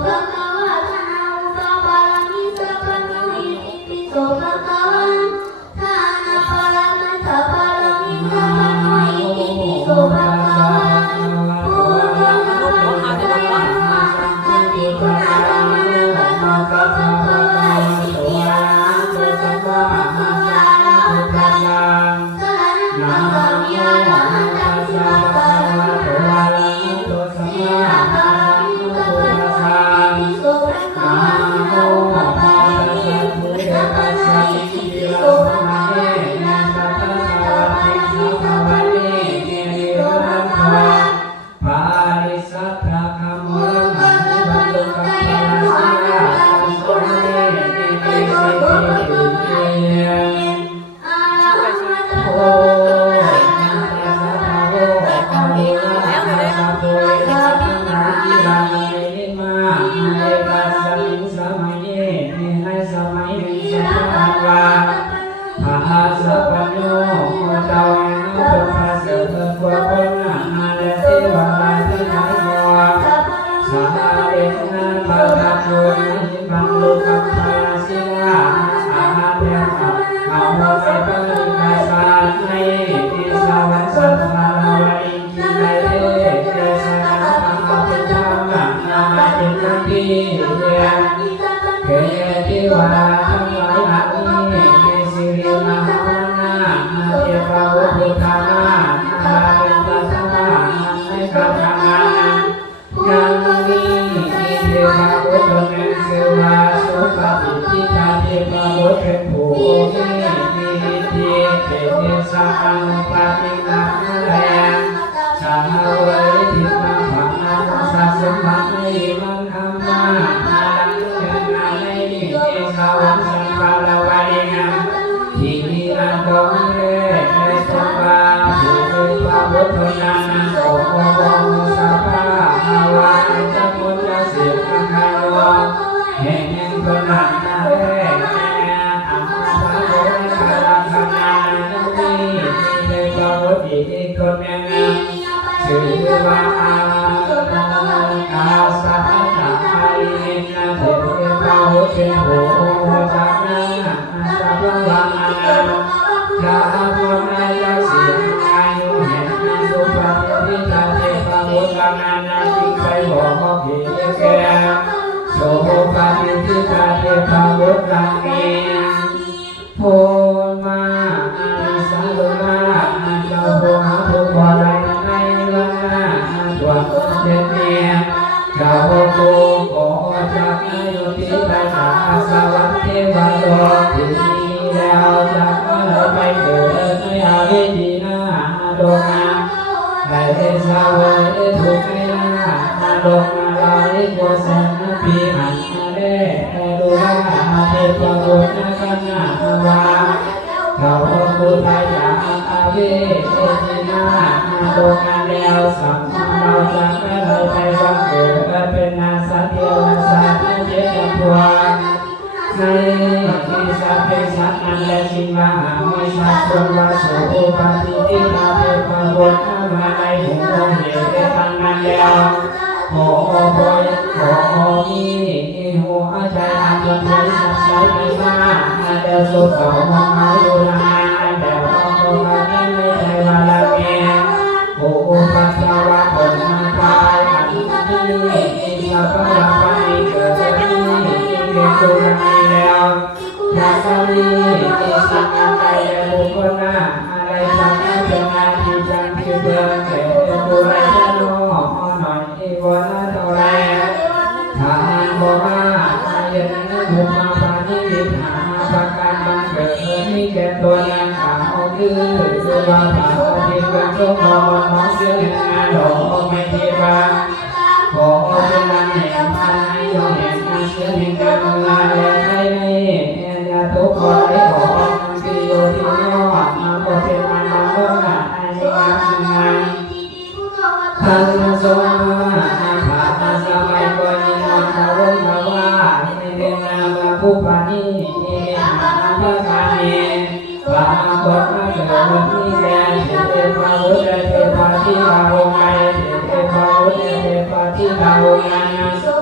ภ มาจิตติเยเกติวาทั้งหลายเหล่านี้มีสิริมหาวนาเทพาวุฒธานาเป็นตัสสะในกัปปะยังมีมีเทพาวุฒเป็นเสวาสุปฏิทิตาเทพาวุฒเป็นผู้มีมีทีเตติสังปฏิ ตรอีกคนหนึ่งชื่อว่าอาอาสาตาไอนาเทพาวุฒิโหจานาสัพพะวังอาจาพนายสิอายุเหนสุปฏิทาเทพาวุฒินานาจิไคบอกขีแกโสปฏิทิตาเทพาวุฒิเมี สวัสดิบาลที่มีแล้วจากมาไปเกิดในอาวิจีนาดงนาได้สาวเอทุกไม่นาดงนาลายกัวสันปีหันเล่ดูแลเทพบุตรกันนาวาเขาพุทธายาอาเวเอตินาดงาแล้วสัมมาเราจะไม่เลยไปบังเกิดเป็นนาสัตเทวสัตเจตพว ในที่สัพเพสัตนันและชิมาไม่สัตว์วาสุปฏิทิตาเทพบุตรมาในหุ่นเหตุตันนั้นแล้วโอ้โหโอ้โหมีหัวใจอันเป็นไทยสักใสไปมาเดินสุดเขามองมา สลีที่สิ่งใดบุคคลหน้าอะไรสักนั้นเป็นงานที่จังที่เบื่อเกิดดูแลจะโน้หน่อยอีวันละเท่าไรทานบ่มาอายันมุมาปานิวิหาประการบังเกิดมีแก่ตัวนางขาวคือสุภาพาที่เป็นทุกข์นอนมองเสียงงานหลอกไม่ทีบาขอเป็นนางแห่งพันให้ยงแห่งเสียงแห่งกาลาย ทุกคนได้ขอที่อยู่ที่ยอดมาโปรดเป็นมันมาเมื่อหน้าไอ้งาทันสมาภาตาสมัยก่อนยังวันภาวงภาวานเรื่อนามาผู้ปานีเอหาพระกาเนปาบทมาเกิดวันนี้แกเทพาวุฒิเทพาที่ภาวงไกเทพาวุฒิเทพาที่ภาวงาขอเป็นสาวกองสงสัยนวาสุภูปนิพิทาเทพโยเป็นโมเหตุเป็นการนั้นแล้วบอกว่าอย่ามาไปเศร้าให้ผลกรรมมันที่เขาไปสู่สำนักของพระนาอาทิตย์บ่าย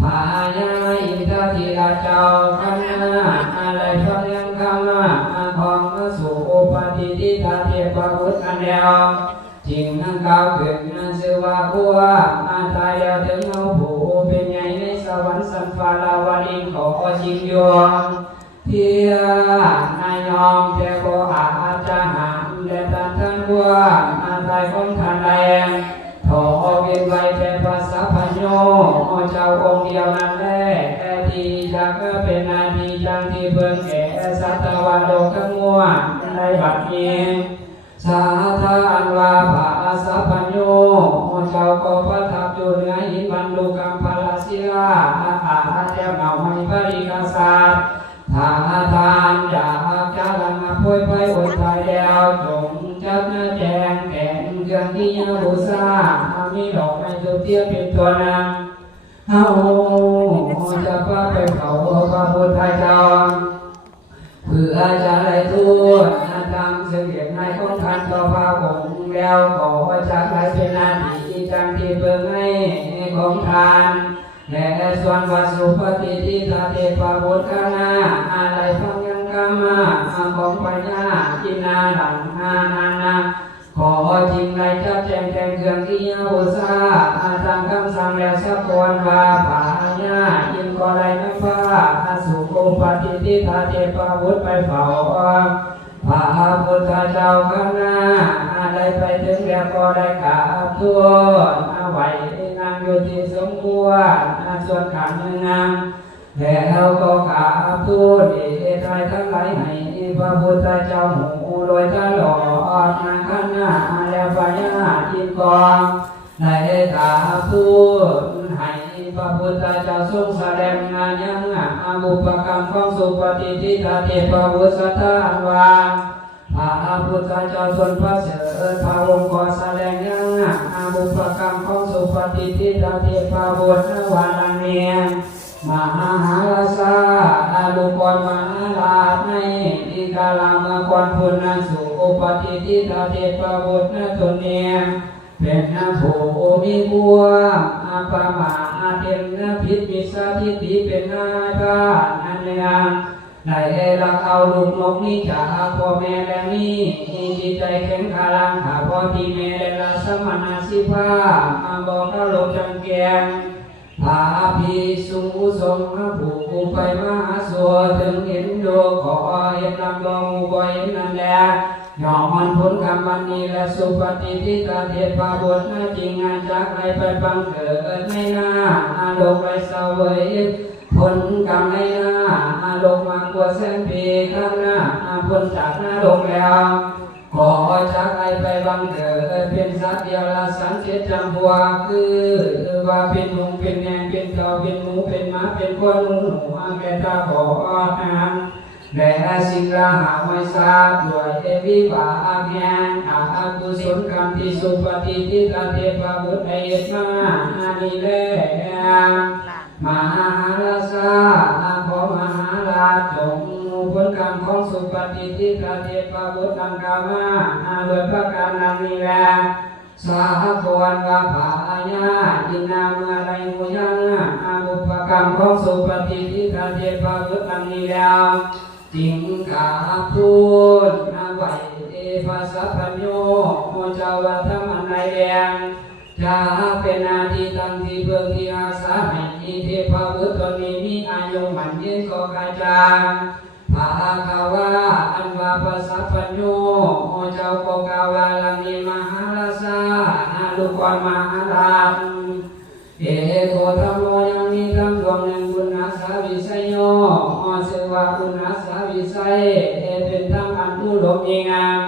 พายาอินททีละเจ้าคณะอะไรฟังยังคำว่าของมาสู่อุปติทิทาเทพบุตรอันเดียวจริงนั่งก้าวขึ้นนั่งเสือว่าผัวมาตายแล้วถึงเอาผู้เป็นใหญ่ในสวรรค์สันฟ้าลาวาลิงขอจริงยวงเพียนายอมแต่ก็อาจจะหามแต่ตันทันวัวมาตายของทานแรงขอเวียนไว้ เจ้าองค์เดียวนั้นแหละแค่ที่จะก็เป็นนาทีจังที่เบิ่งแก่สัตวันโลกขมัวในบัดนี้สาธาอนวาภาสัพพัญโยเจ้าก็ประทับอยู่เหนือหินบรรลุกัมพลาศิลาอาหารเจ้าเงาไม่ปริกาศาสตร์ทาทานอยากจะลังพุยไปอดตายแล้วจงจัดแจง ที่ยาบุษามีดอกไม้ทุกเทียบเป็นตัวนางเฮาจะพาไปเขาพระพุทธเจ้าเพื่อจะได้ทูตนาทำเสด็จในของท่านต่อพระองค์แล้วขอจะได้เป็นนาทีจังที่เพื่อให้ของทานและส่วนวัสุปฏิทิตาเทพบุตรคณะอะไรฟังยังกามของปัญญาจินาหลังนานานา ขอจริงในจับแจงแจงเครื่องที่ยาอุซาอาตามคำสั่งแล้วสักวันว่าผาญายินก็ได้ไม่ฟ้าอาสุโกปฏิทิตาเทพบุตรไปเฝ้าพระพุทธเจ้าข้างหน้าอะไรไปถึงแล้วก็ได้กราบทูลอาไว้นางอยู่ที่สมควรส่วนขันนางแล้วก็กราบทูลเอไทยทั้งหลายให้พระพุทธเจ้าหูโดยตลอด นาขันนาแล้วพญาจินกองได้กราบทูลให้พระพุทธเจ้าทรงแสดงงานยังอาบุปกรรมของสุปฏิทิตาเทพวุฒิทาวาพระพุทธเจ้าส่วนพระเสด็จพระองค์ขอแสดงยังอาบุปกรรมของสุปฏิทิตาเทพบุตรวานันเนียงมหาหาลาสาอาลุกรมหาลาภในอิกาลามกรพุนนสุ อุปฏิทิตาเทพบุตรตุเนียเป็นนาโภมีบัวอาปามาอาเทนนาพิษมิสาทิติเป็นนายบ้านอันเนียงได้รักเอาลูกนกนี้จาพ่อแม่และนี่จิตใจแข็งขาลังหาพ่อที่แม่และละสมณะสิภาอาบอกเราลงจังแกงพาพีสุงสงผูกไปมาสัวถึงเห็นโยขอเห็นลำดองบ่เห็นนั่นแหละ ยอมมันผลกรรมวันนี้และสุปฏิทิตาเทพบุตรนาจริงงานจากไปไปบังเกิดในหน้าอาโลกไปเสวยผลกรรมในหน้าอาลงมากว่าแสนปีข้างหน้าอาพ้นจากหน้าลงแล้วขอจากไอไปบังเกิดเป็นสัตว์เดียวละสันเจจำบัวคือว่าเป็นหงเป็นแนงเป็นเต่าเป็นหมูเป็นหมาเป็นคนหนูอาแก่ตาขอทาน แด่สิ่งละหาไม่ทราบด้วยเอวิบาอาแกนอาอากุศลกรรมที่สุปฏิทิตาเทพบุตรเอ็ดมาอานิเลมหาลาสาอาขอมหาลาจงผลกรรมของสุปฏิทิตาเทพบุตรตังกามาอาโดยประการนังนี้แลสาควนวาภาญาจินามื่อไรมุยังอาบุปกรรมของสุปฏิทิตาเทพบุตรตังนี้แล จิงกาพูนอาไวเอภาสะพัญโยโมเจาวัฒมันในแดงจะเป็นนาทีตั้งที่เพื่อที่อาสาให้เทพบุตรนี้มีอายุมันยืนก็กาจางภาคาวาอันว่าภาษาปัญโยโอเจ้าก็กาวาลังนิมหาลาสาอาลุกวามหาลาน เอเป็นธรรมอันผู้หลงเองาม